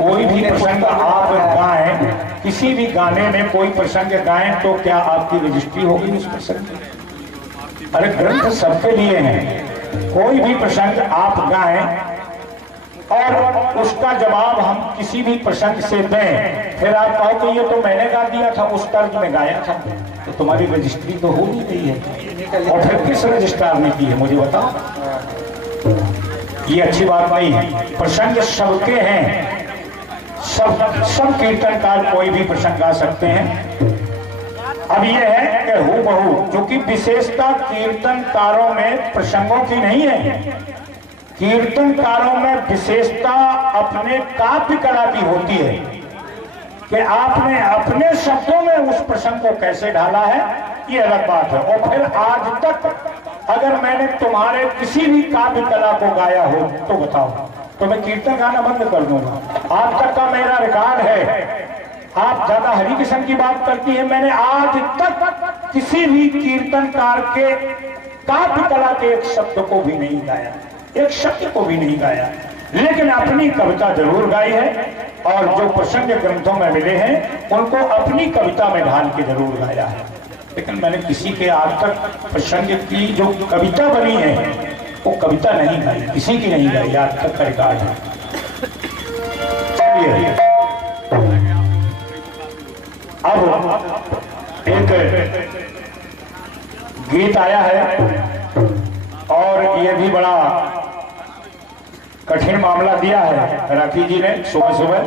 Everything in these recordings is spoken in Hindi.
कोई भी प्रसंग आप गाएं, किसी भी गाने में कोई प्रसंग गाएं तो क्या आपकी रजिस्ट्री होगी उस प्रसंग की? अरे ग्रंथ सबके लिए हैं। कोई भी प्रसंग आप गाएं और उसका जवाब हम किसी भी प्रसंग से दें, फिर आप कहो कि ये तो मैंने गा दिया था, उस तर्ज में गाया था, तो तुम्हारी रजिस्ट्री तो हो नहीं गई है। और फिर किस रजिस्ट्रार ने की है मुझे बताओ? ये अच्छी बात नहीं है। प्रसंग सबके हैं, सब कीर्तनकार कोई भी प्रसंग गा सकते हैं। अब ये है कि हूबहू, क्योंकि विशेषता कीर्तनकारों में प्रसंगों की नहीं है। कीर्तनकारों में विशेषता अपने काव्य कला की होती है कि आपने अपने शब्दों में उस प्रसंग को कैसे ढाला है, ये अलग बात है। और फिर आज तक अगर मैंने तुम्हारे किसी भी काव्य कला को गाया हो तो बताओ, तो मैं कीर्तन गाना बंद कर दूंगा। आज तक का मेरा रिकॉर्ड है। आप ज्यादा हरि किशन की बात करती है, मैंने आज तक किसी भी कीर्तनकार के काव्य कला के एक शब्द को भी नहीं गाया, एक शब्द को भी नहीं गाया, लेकिन अपनी कविता जरूर गाई है। और जो प्रसंग ग्रंथों में मिले हैं उनको अपनी कविता में ढाल के जरूर गाया है। लेकिन मैंने किसी के आज तक प्रसंग की जो कविता बनी है वो कविता नहीं गाई, किसी की नहीं गाई, आज तक का रिकॉर्ड है। अब एक गीत आया है और ये भी बड़ा कठिन मामला दिया है राखी जी ने सुबह सुबह।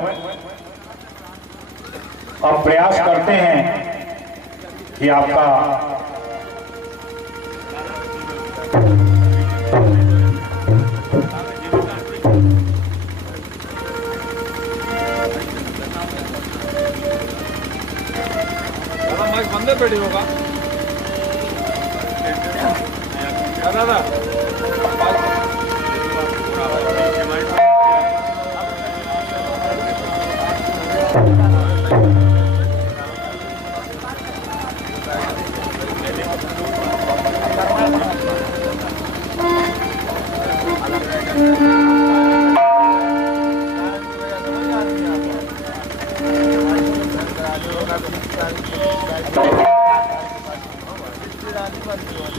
अब प्रयास करते हैं कि आपका बंदे पेड़ी होगा दादा।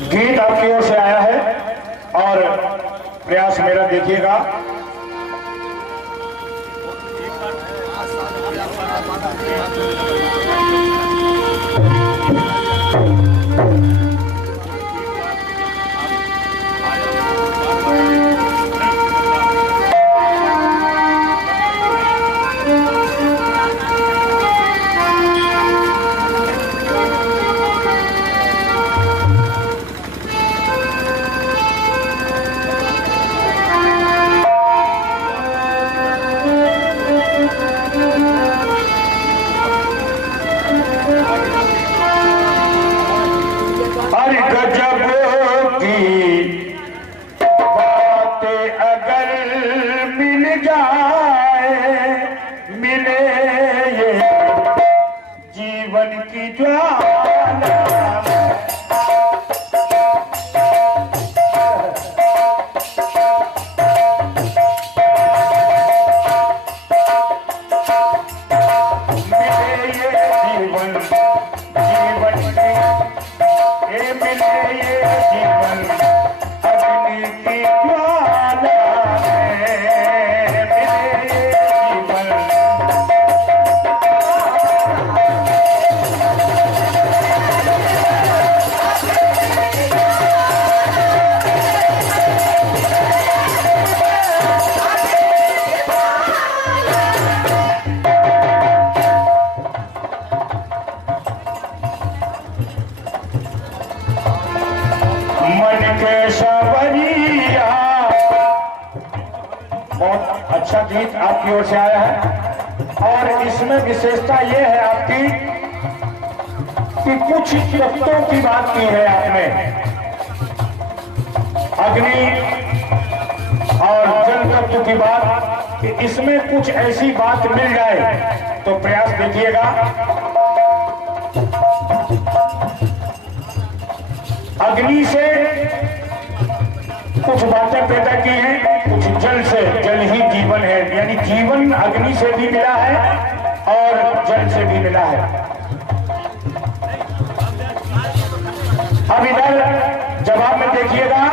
गीत आपकी ओर से आया है और प्रयास मेरा देखिएगा। अच्छा गीत आपकी ओर से आया है और इसमें विशेषता यह है आपकी कि कुछ तत्वों की बात की है आपने, अग्नि और जल तत्व की बात, कि इसमें कुछ ऐसी बात मिल जाए तो प्रयास देखिएगा। अग्नि से कुछ बातें पैदा की हैं, कुछ कुछ जल से, जल ही जीवन है, यानी जीवन अग्नि से भी मिला है और जल से भी मिला है। अब इधर जवाब में देखिएगा,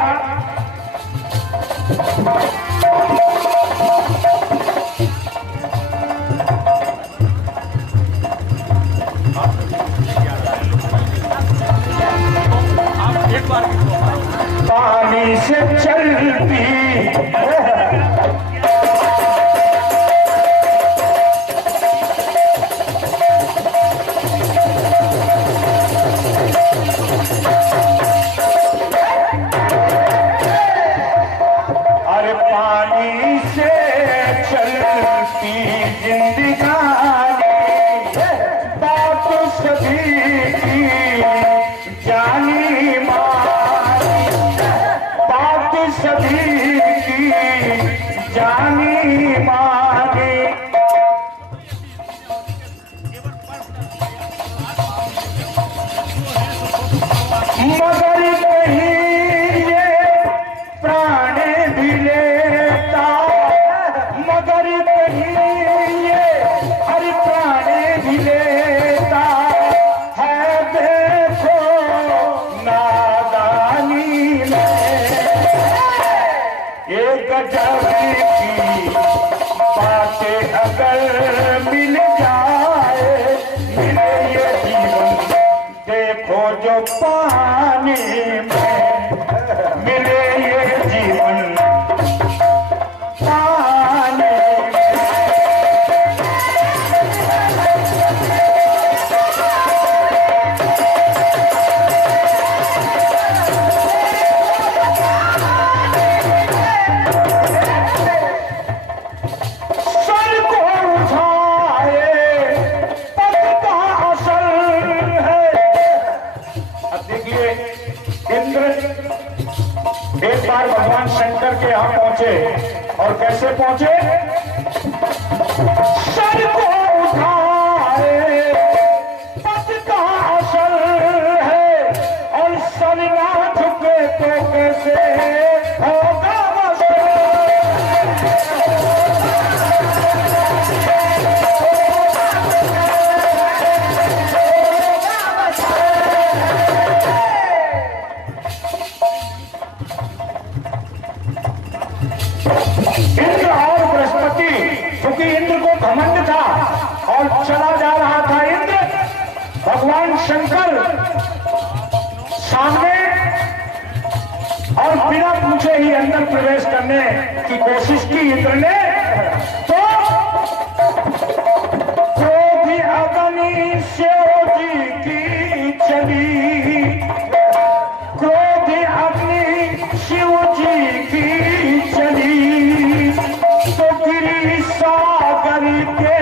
पानी से चलती अरे पानी से चलती जिंदगानी, बात सभी की जानी मानी, बात सभी की जानी मानी। मगर कहीं ये प्राण भी लेता, मगर कहीं ये हर प्राण भी लेता है, देखो नादानी में एक गजब की बातें अगर मिल जाए, मिले ये जीवन देखो जो पानी में, मिले ये जीवन पानी में। सर को उठाए पद का असर है। अब देखिए, इंद्र एक बार भगवान शंकर के यहाँ पहुंचे, और कैसे पहुंचे? सर को उठाए पद का असर है, और सर ना झुके तो कैसे होगा वसर। इंद्र और बृहस्पति, क्योंकि इंद्र को घमंड था और चला जा रहा था इंद्र, भगवान शंकर सामने और बिना पूछे ही अंदर प्रवेश करने की कोशिश की इंद्र ने, तो क्रोधी अग्नि शिव जी की चली, क्रोधी अग्नि शिव जी की चली, तो गिरी सागर के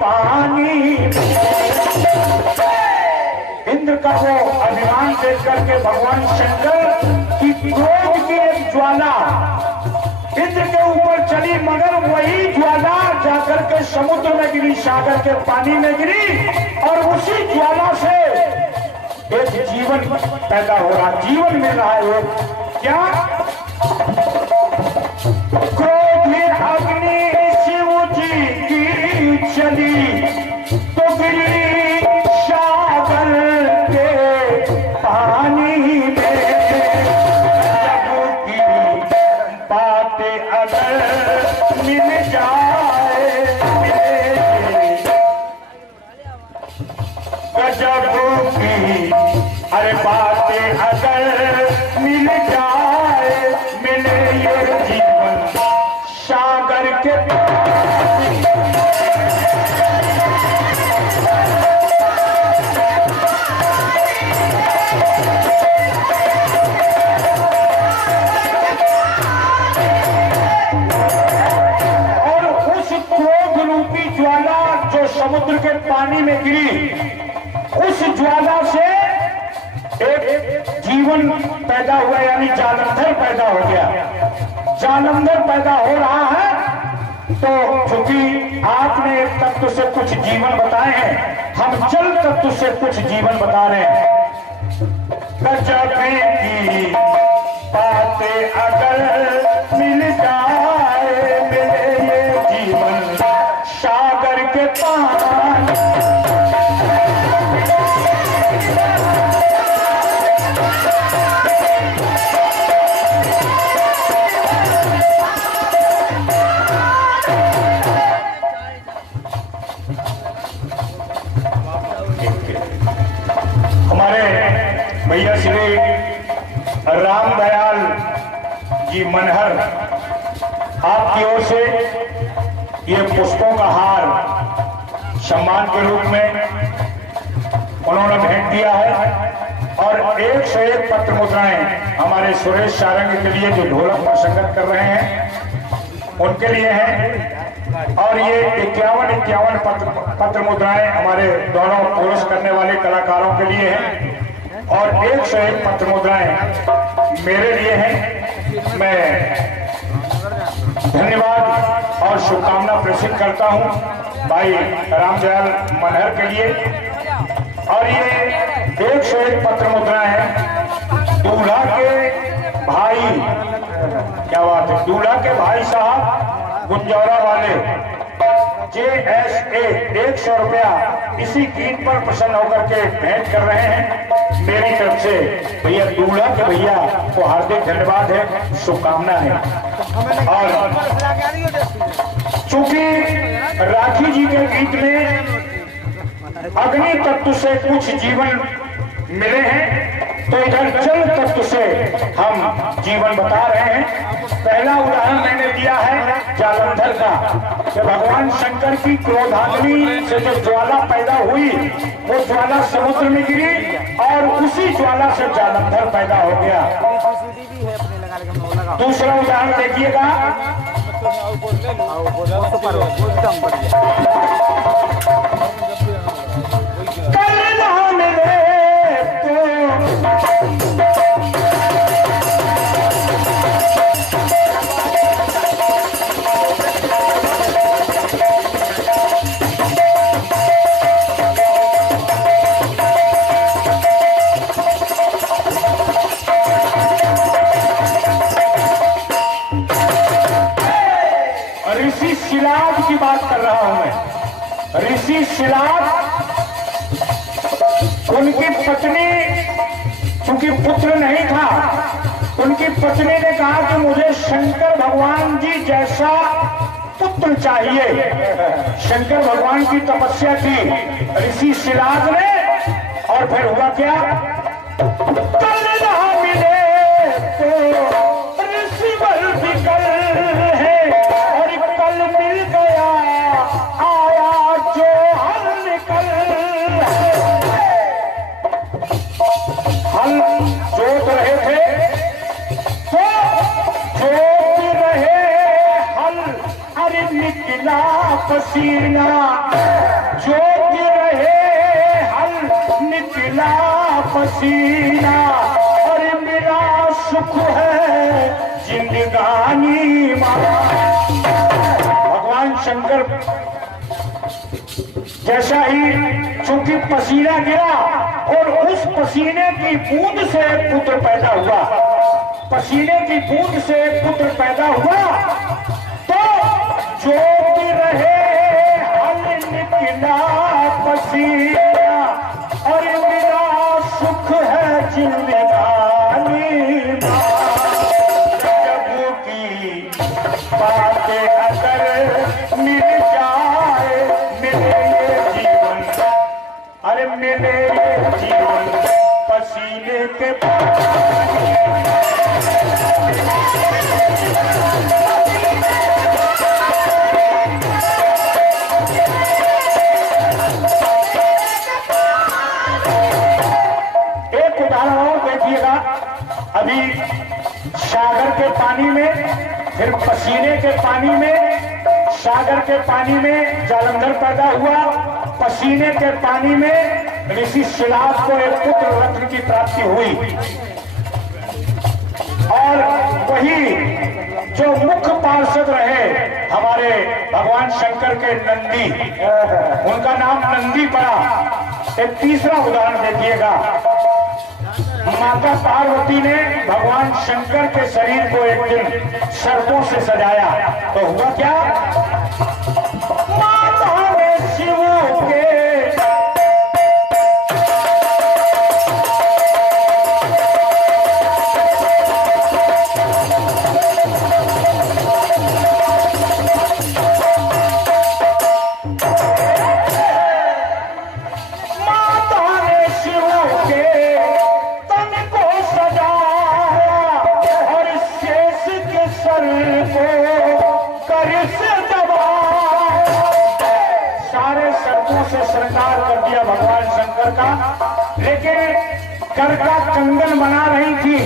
पानी। इंद्र का वो अभिमान देख करके भगवान शंकर की क्रोध की एक ज्वाला इंद्र के ऊपर चली, मगर वही ज्वाला जाकर के समुद्र में गिरी, सागर के पानी में गिरी, और उसी ज्वाला से एक जीवन पैदा हो रहा, जीवन मिल रहा है। वो क्या? क्रोधी अग्नि शिव जी की चली, तो गिरी सागर के पानी में। जब की बातें अगर मिल जाए, गजब की अरे बातें अगर मिल जाए, मिले ये जीवन सागर के समुद्र के पानी में गिरी, उस ज्वाला से एक जीवन पैदा हुआ, यानी जालंधर पैदा हो गया। जालंधर पैदा हो रहा है, तो चूंकि आपने एक तत्व से कुछ जीवन बताए हैं, हम जल तत्व से कुछ जीवन बता रहे हैं। गजब की बातें अगर मिल जाए, सागर के पानी हमारे भैया श्री रामदयाल जी मनहर आपकी ओर से ये पुष्पों का हार सम्मान के रूप में उन्होंने भेंट दिया है और 101 पत्र मुद्राएं हमारे सुरेश सारंग के लिए जो ढोलक पर संगत कर रहे हैं उनके लिए है और ये 51 पत्र मुद्राएं हमारे दोनों कोरस करने वाले कलाकारों के लिए हैं और 101 पत्र मुद्राएं मेरे लिए हैं। मैं धन्यवाद और शुभकामना प्रेषित करता हूं भाई रामदयाल मनहर के लिए। और ये 101 पत्र मुद्राएं हैं दूल्हा के भाई, क्या बात है, दूल्हा के भाई साहब गुंजौरा वाले JSA 100 रुपया इसी गीत पर प्रसन्न होकर के भेंट कर रहे हैं। मेरी तरफ से भैया दूल्हा के भैया को हार्दिक धन्यवाद है, शुभकामना है। और चूंकि राखी जी के गीत में अग्नि तत्व से कुछ जीवन मिले हैं तो इधर जल तत्व से हम जीवन बता रहे हैं। पहला उदाहरण मैंने दिया है जालंधर का कि भगवान शंकर की क्रोधाग्नि से जो ज्वाला पैदा हुई वो ज्वाला समुद्र में गिरी और उसी ज्वाला से जालंधर पैदा हो गया। दूसरा उदाहरण देखिएगा, ऋषि शिलाद की बात कर रहा हूं मैं। ऋषि शिलाद, उनकी पत्नी, चूंकि पुत्र नहीं था, उनकी पत्नी ने कहा कि मुझे शंकर भगवान जी जैसा पुत्र चाहिए। शंकर भगवान की तपस्या की ऋषि शिलाद ने और फिर हुआ क्या, कल ना मिले तो ऋषि बल विकल है और कल मिल गया आया जो हल निकल। हल जोत रहे थे तो जोत रहे हल, अरे निकला पसीना, जोत रहे हल निकला पसीना, अरे मेरा सुख है जिंदगानी मां। भगवान शंकर जैसा ही चूंकि पसीना गिरा और उस पसीने की बूंद से पुत्र पैदा हुआ, पसीने की बूंद से पुत्र पैदा हुआ तो जो भी रहे हल निकला पसीना, और मेरा सुख है जिंदगानी जब की बातें अगर मिल जाए मिले ये जीवन, अरे मिले ये जीवन पसीने के एक उदाहरण और देखिएगा। अभी सागर के पानी में, फिर पसीने के पानी में, सागर के पानी में जालंधर पैदा हुआ, पसीने के पानी में ऋषि शिलाद को एक पुत्र रत्न की प्राप्ति हुई। और वही जो मुख्य पार्षद रहे हमारे भगवान शंकर के नंदी, उनका नाम नंदी पड़ा। एक तीसरा उदाहरण देखिएगा, माता पार्वती ने भगवान शंकर के शरीर को एक दिन सर्पों से सजाया तो हुआ क्या, माता कर का, लेकिन कर का कंगन बना रही थी,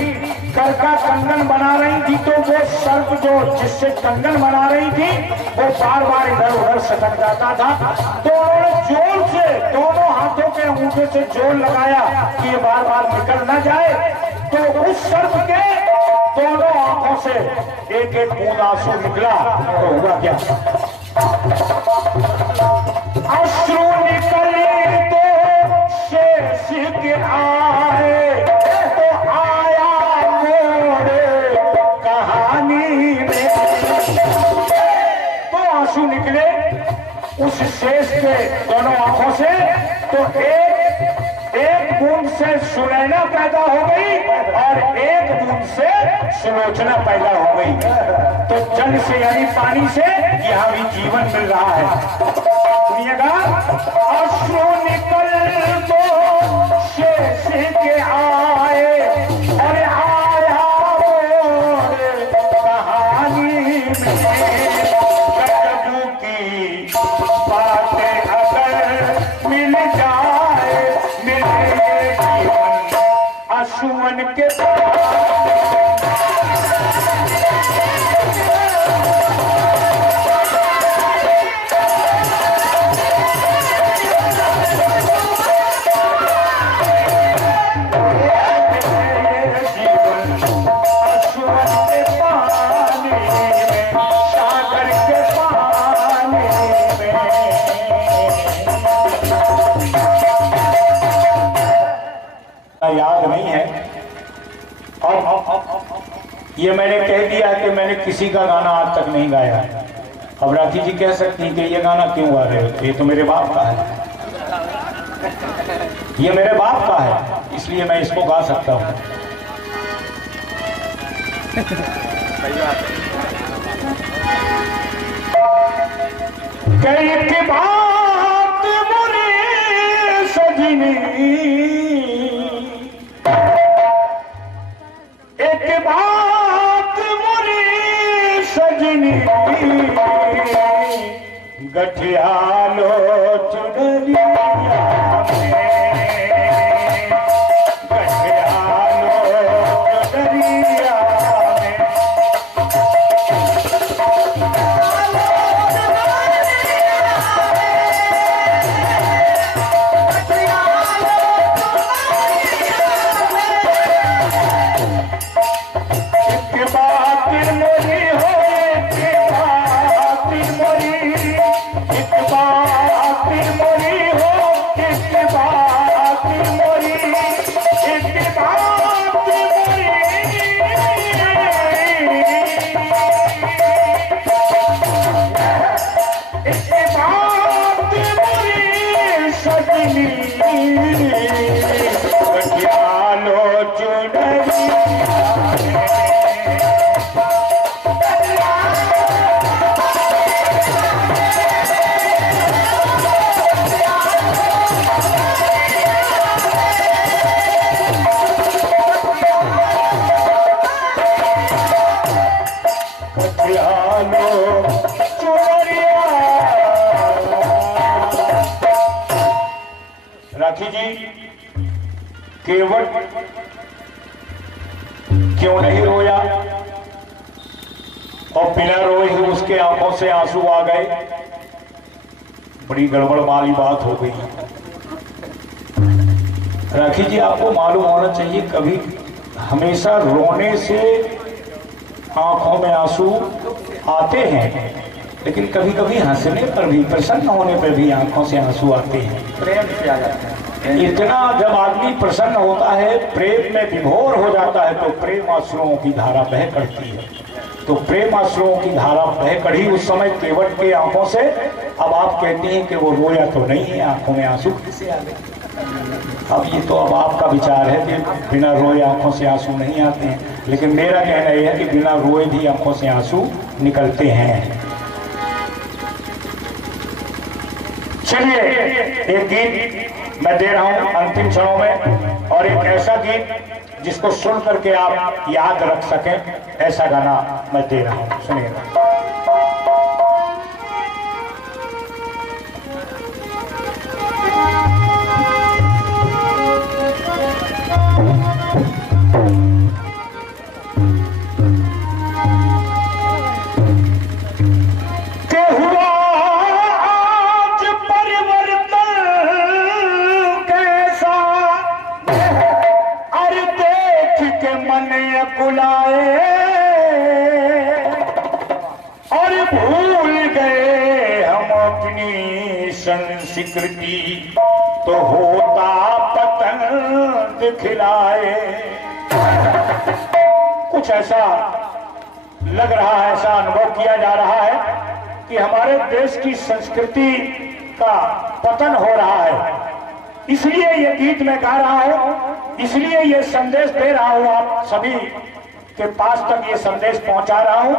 कर का कंगन बना रही थी, तो वो सर्प जो जिससे कंगन बना रही थी वो बार बार इधर उधर सटक जाता था। तो उन्होंने जोर से दोनों हाथों के अंगूठे से जोर लगाया कि ये बार बार निकल ना जाए। तो उस सर्प के दोनों आंखों से एक एक बूंद आंसू निकला। तो हुआ क्या, अश्रु निकले तो शेष के आए, तो आया मोरे कहानी में। तो आंसू निकले उस शेष के दोनों आंखों से, तो एक बूंद से सुनैना पैदा हो गई और एक बूंद से सुलोचना पैदा हो गई। तो जल से यानी पानी से यहाँ भी जीवन मिल रहा है। सुनिएगा, अश्रु निकल तो शेष के आए और आया मोरे कहानी में। गजब की बातें अगर मिल जाए, मिले जीवन अश्रुवन के याद नहीं है। और ये मैंने कह दिया कि मैंने किसी का गाना आज तक नहीं गाया। अब राखी जी कह सकती हैं कि ये गाना क्यों गा रहे हो, ये तो मेरे बाप का है, ये मेरे बाप का है, इसलिए मैं इसको गा सकता हूँ। कई की बात मुरी सजनी, एक बात मुरी सजनी, गठियालो चुनरिया में, गठियालो चुनरिया में। राखी जी केवट क्यों नहीं रोया, और बिना रोए ही उसके आंखों से आंसू आ गए। बड़ी गड़बड़ वाली बात हो गई। राखी जी आपको मालूम होना चाहिए, कभी हमेशा रोने से आंखों में आंसू आते हैं, लेकिन कभी कभी हंसने पर भी, प्रसन्न होने पर भी आंखों से आंसू आते हैं, प्रेम से आ जाते हैं। इतना जब आदमी प्रसन्न होता है, प्रेम में विभोर हो जाता है, तो प्रेम आंसुओं की धारा बह पड़ती है। तो प्रेम आंसुओं की धारा बह पड़ी उस समय केवट के आंखों से। अब आप कहती हैं कि वो रोया तो नहीं है, आंखों में आंसू कैसे आ गए? अब ये तो अब आपका विचार है कि बिना रोए आंखों से आंसू नहीं आते हैं, लेकिन मेरा कहना यह है कि बिना रोए भी आंखों से आंसू निकलते हैं। चलिए एक गीत मैं दे रहा हूं अंतिम क्षणों में, और एक ऐसा गीत जिसको सुन करके आप याद रख सकें, ऐसा गाना मैं दे रहा हूं, सुनिएगा। संस्कृति तो होता पतन दिखलाए। कुछ ऐसा लग रहा है, ऐसा अनुभव किया जा रहा है कि हमारे देश की संस्कृति का पतन हो रहा है। इसलिए ये गीत मैं गा रहा हूं, इसलिए ये संदेश दे रहा हूं, आप सभी के पास तक ये संदेश पहुंचा रहा हूं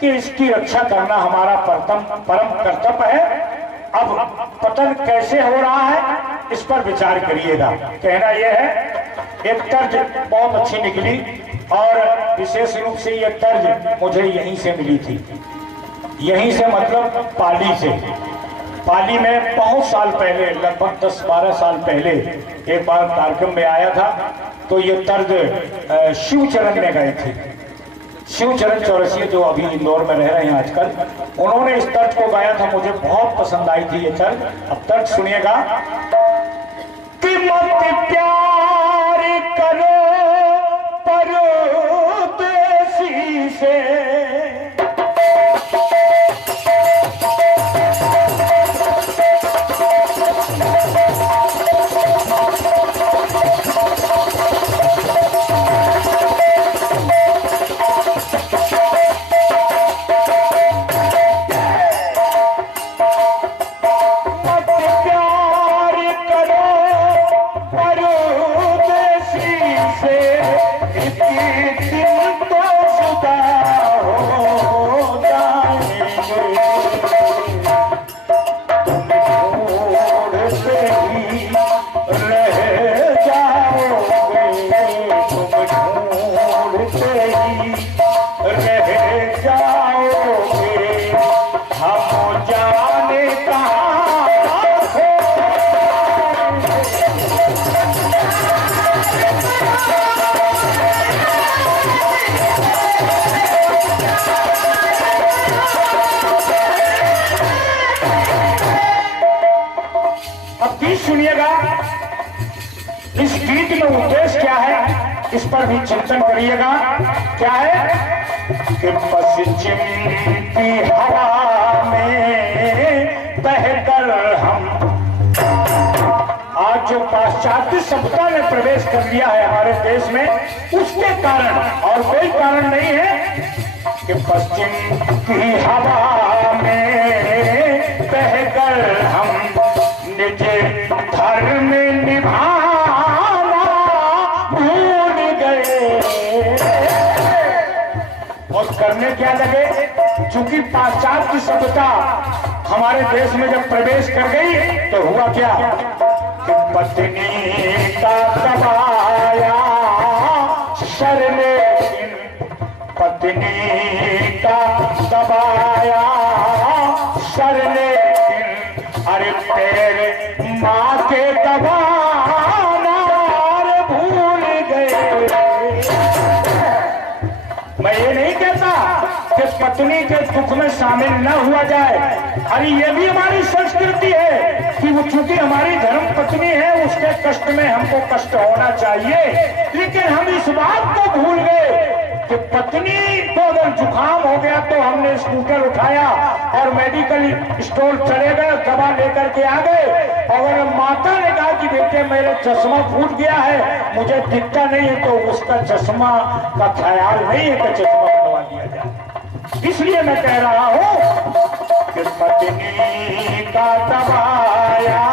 कि इसकी रक्षा करना हमारा परम कर्तव्य है। अब पतन कैसे हो रहा है इस पर विचार करिएगा। कहना यह है, एक तर्ज बहुत अच्छी निकली और विशेष रूप से ये तर्ज मुझे यहीं से मिली थी। यहीं से मतलब पाली से। पाली में बहुत साल पहले, लगभग 10-12 साल पहले एक बार कार्यक्रम में आया था, तो ये तर्ज शिवचरण में गए थे। शिवचरण चौरसिया जो अभी इंदौर में रह रहे हैं आजकल, उन्होंने इस तर्ज को गाया था, मुझे बहुत पसंद आई थी ये तर्ज। अब तर्ज सुनिएगा कि मत प्यार करो परदेसी से, सुनिएगा। इस गीत में उद्देश्य क्या है इस पर भी चिंतन करिएगा। क्या है कि पश्चिम की हवा में बहकर हम, आज जो पाश्चात्य सभ्यता ने प्रवेश कर लिया है हमारे देश में, उसके कारण और कोई कारण नहीं है कि पश्चिम की हवा में बहकर हम निज धर्म निभाना भूल गए। और करने क्या लगे, चूंकि पाश्चात्य सभ्यता हमारे देश में जब प्रवेश कर गई तो हुआ क्या कि पत्नी का दबाया सर ने, पत्नी का दबाया सर ने, अरे तेरे माँ के दबाना भूल गए। मैं ये नहीं कहता कि पत्नी के दुख में शामिल न हुआ जाए, अरे ये भी हमारी संस्कृति है कि वो चूंकि हमारी धर्म पत्नी है उसके कष्ट में हमको कष्ट होना चाहिए। लेकिन हम इस बात को भूल गए कि पत्नी को अगर जुकाम हो गया तो हमने स्कूटर उठाया और मेडिकल स्टोर चले गए, दवा लेकर के आ गए। अगर माता ने कहा कि बेटे मेरे चश्मा फूट गया है, मुझे दिखता नहीं है, तो उसका चश्मा का ख्याल नहीं है कि चश्मा बनवा दिया जाए। इसलिए मैं कह रहा हूं कि पत्नी का दबाया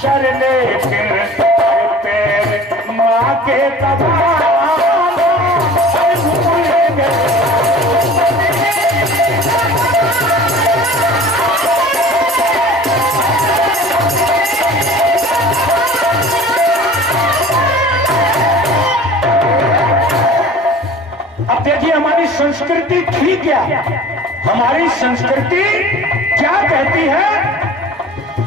सर ने, फिर पैर माँ के दबाया अब देखिए हमारी संस्कृति थी क्या, हमारी संस्कृति क्या कहती है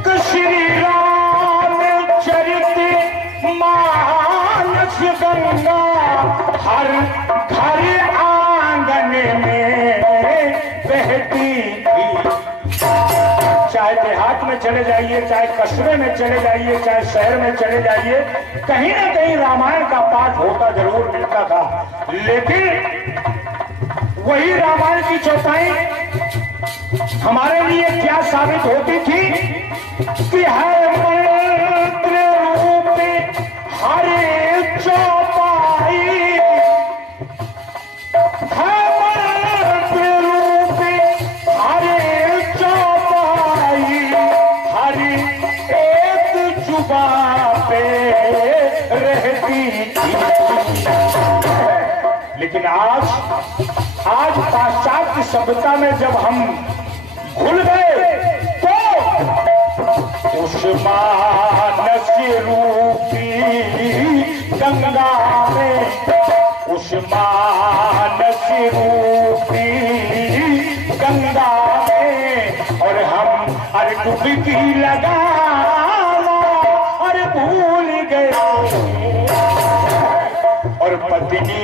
कि श्री राम चरित मानस गंगा हर घर आंगन में बहती थी। चाहे देहात में चले जाइए, चाहे कस्बे में चले जाइए, चाहे शहर में चले जाइए, कहीं ना कहीं रामायण का पाठ होता जरूर मिलता था। लेकिन वही रामायण की चौपाई हमारे लिए क्या साबित होती थी पे रहती थी। लेकिन आज पाश्चात्य सभ्यता में जब हम घुल गए तो उस मानस रूपी गंगा में, उस मानस रूपी गंगा में और हम अरे डुबकी लगाना अरे भूल गए। और पत्नी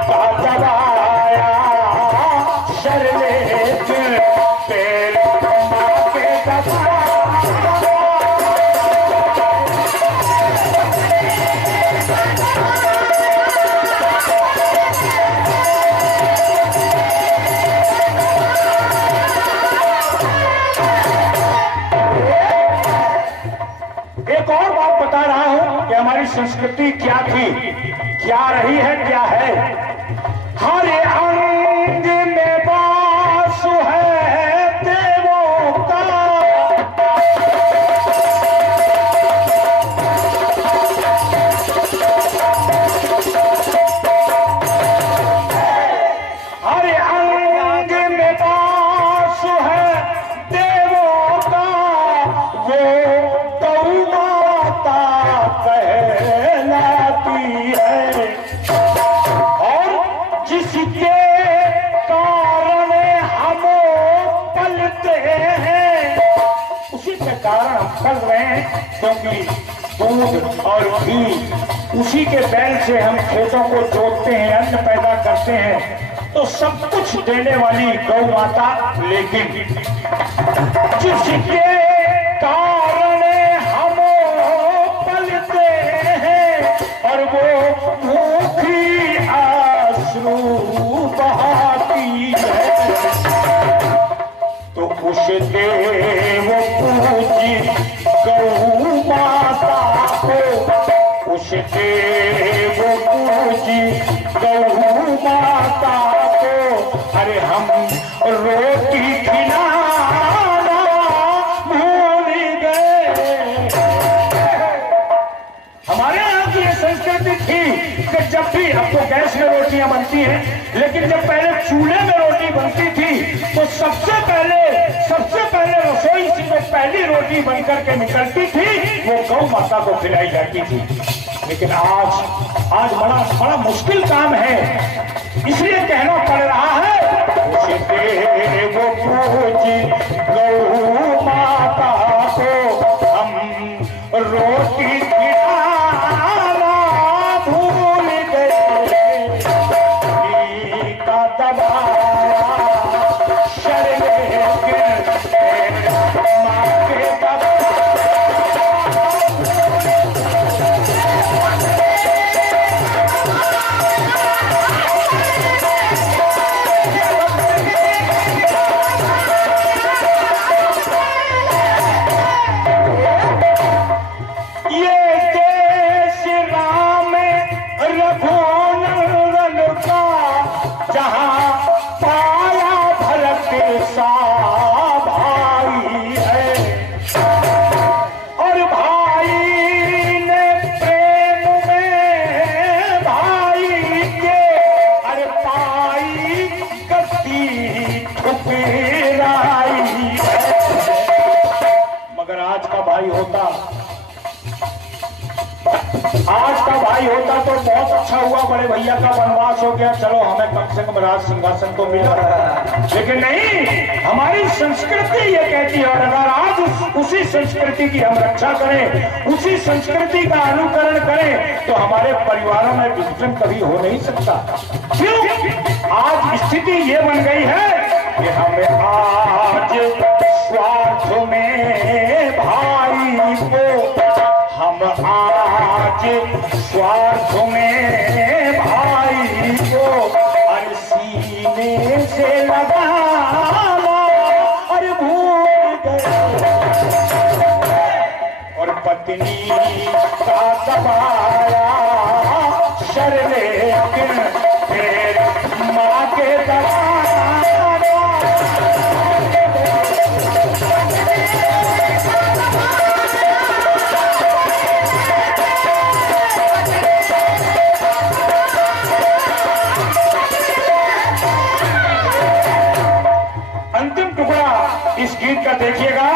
का दबाया शर्ले दिल पेल माँ के दबाया। एक और बात बता रहा हूं कि हमारी संस्कृति क्या थी, क्या रही है, क्या है। हर अंग में वास है देवों का, हर अंग में वास है देवों का, वो गौ माता कहलाती है। और जिसके कारण हम पलते हैं, उसी के कारण हम पल रहे हैं, क्योंकि दूध और घी उसी के बैल से हम खेतों को जोतते हैं, अन्न पैदा करते हैं। तो सब कुछ देने वाली गौ माता, लेकिन जिसके कारण हम पलते हैं और वो भूखी आंसू बहाती है, तो उस देव पूजी गौ माता को, उस देव पूजी गौ माता को अरे हम रोटी खिलाना भूल गए। हमारे यहाँ की ये संस्कृति थी कि जब भी, अब तो गैस में रोटियां बनती हैं, लेकिन जब पहले चूल्हे में रोटी बनती थी तो सबसे पहले रसोई से जो पहली रोटी बनकर के निकलती थी वो गौ माता को खिलाई जाती थी। लेकिन आज बड़ा मुश्किल काम है, इसलिए कहना पड़ रहा है उसे देव पूजी गौ माता को हम रोटी खिलाना भूल गए। का दबाया शर्ले गिर माँ के दबाया। आज का भाई होता तो बहुत अच्छा हुआ, बड़े भैया का वनवास हो गया, चलो हमें कम से कम राज सिंहासन तो मिला। लेकिन नहीं, हमारी संस्कृति ये कहती है, और अगर आज उसी संस्कृति की हम रक्षा करें, उसी संस्कृति का अनुकरण करें, तो हमारे परिवारों में विभाजन कभी हो नहीं सकता। क्यों? आज स्थिति ये बन गई है कि हमें आज स्वार्थ में भाई को, हम आज स्वार्थ में भाई को और सीने से लगाना और भूल गए। और पत्नी का दबाया शर्ले गिर फिर माँ के दबाया। देखिएगा